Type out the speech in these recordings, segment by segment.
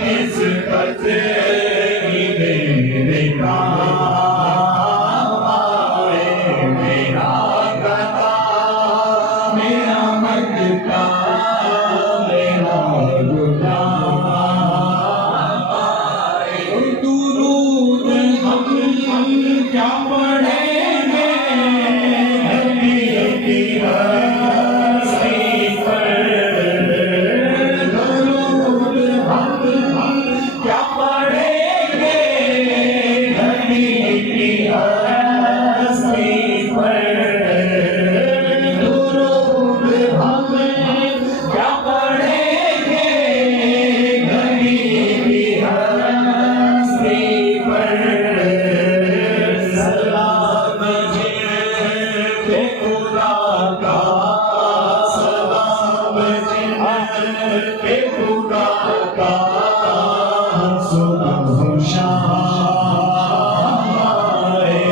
निस्बत ही मेरे काम आए। मेरा गदा मेरा मटका मेरा गुलाम आए। दुरूद हम क्या पढ़ेंगे नबी की हस्ती पर। दुरूद हम क्या पढ़ेंगे नबी की हस्ती पर। दुरूद हम क्या पढ़ेंगे नबी की हस्ती पर। सलाम जिनपे खुदा का, सलाम जिनपे खुदा का, सुबह शाम आए।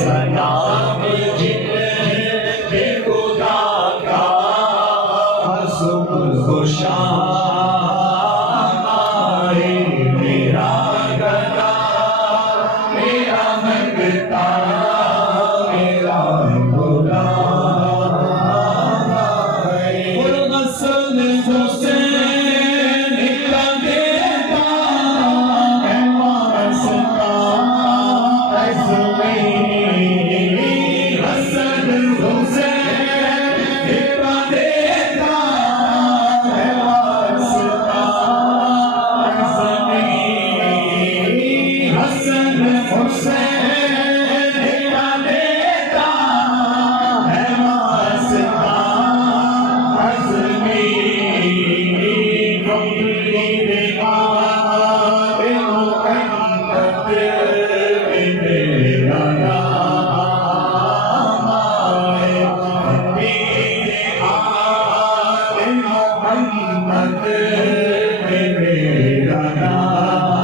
सलाम जिनपे खुदा का, सुबह शाम आए। मेरा गदा मेरा मंगता मेरा गुलाम आए। हसन हुसैन का देता है वास्ता अज़मीं। हसन हुसैन का देता है वास्ता अज़मीं। हसन हुसैन का देता है वास्ता अज़मीं। फकीर आले मोहम्मद मेरा नाम आए। फकीर आले मोहम्मद मेरा नाम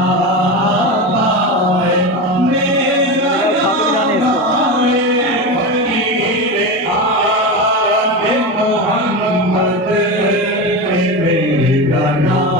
आए। मेरा नाम आए। फकीर आले मोहम्मद मेरा नाम